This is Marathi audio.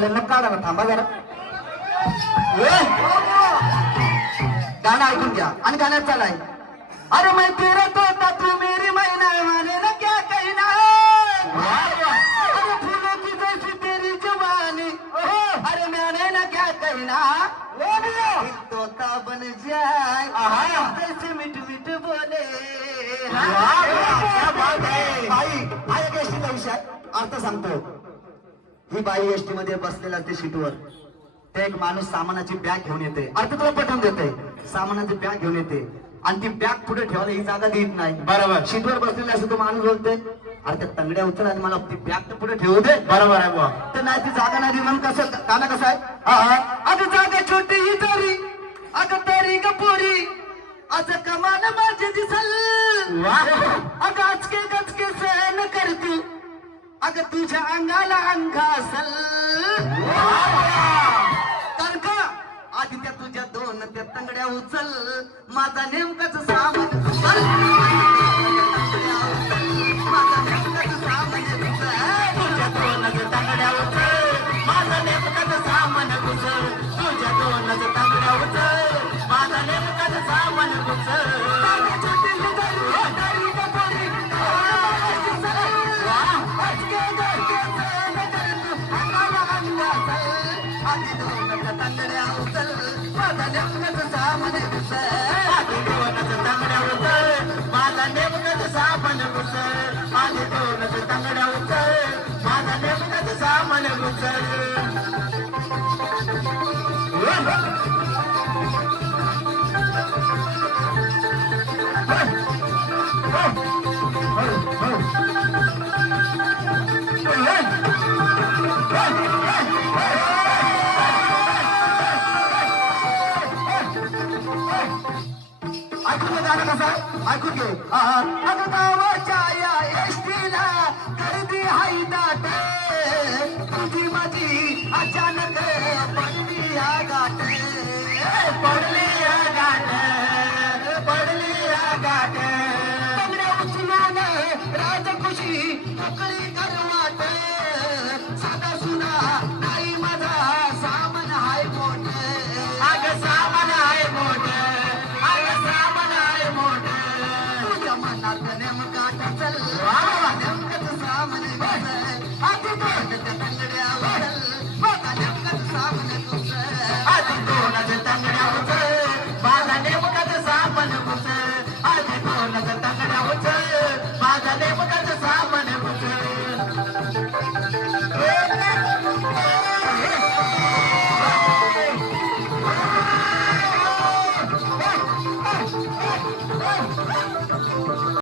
काढा ना, थांबा जरा. गाणं ऐकून घ्या आणि गाण्यात चालाय. अरे मैं तेरा तोता तू मेरी मैना माने ना क्या कहना. अरे फूलों की जैसी तेरी जवानी. अरे मैंने ना क्या कहना. तोता बन जाए जैसे मिठ मिठ बोले. बाई हा एक एसटीचा विषय अर्थ सांगतो. ही बाई एसटी मध्ये बसलेला असते सीटवर. ते एक माणूस सामानाची बॅग घेऊन येते. अर्थ तुला पटवून देते. सामानाची बॅग घेऊन येते आणि ती बॅग पुढे ठेवायला ही जागा देत नाही. बरोबर. सीटवर बसलेला असतो तो माणूस बोलते, अरे त्या तंगड्या उचल आणि मला ती बॅग तर पुढे ठेवू दे. बरोबर आहे बुवा. तर नाही ती जागा नाही म्हणून कसं गाणं कसं आहे. अगं जागा छोटी ही तरी अगं तरी गपोरी आज कमान माझे दिसल. अगं आजके गचके सहन करतू अगं तुझ्या अंगाला अंगा असल. तर का आधी त्या तुझ्या दोन त्या तंगड्या उचल माझा नेमकाच सामान उचल. माझा नेमकाच सामान उचल. तुझ्या दोनच तंगड्या उचल माझा नेमकाच सामान उचल. तुझ्या दोनच तंगड्या उचल माझा नेमकाच सामान उचल. आधी दोनच तंगड्या उचल माझा नेमकच सामान उचल. आधी दोनच तंगड्या उचल माझा नेमकच सामान उचल. आधी दोनच तंगड्या उचल माझा नेमकच सामान उचल. ऐकून घे गाणं कसं ऐकून घे. अगं गावाच्या या एसटीला गर्दी हाय दाट. तुझी माझी अचानक पडली या गाठ. पडली या गाठ. पडली या गाठ. तंगड्या उचलून राजखुशी मोकळी कर वाट. साधा सुना नाही माझा सामान हाय मोठ. अगं सामान हाय मोठ. नेमकाच चल नेमकच सामान उचल. आधी दोनच तंगड्या उचल माझा नेमकच सामान उचल. आधी दोनच तंगड्या उचल माझा नेमकच सामान उचल. आधी दोनच तंगड्या उचल माझा नेमकच सामान उचल.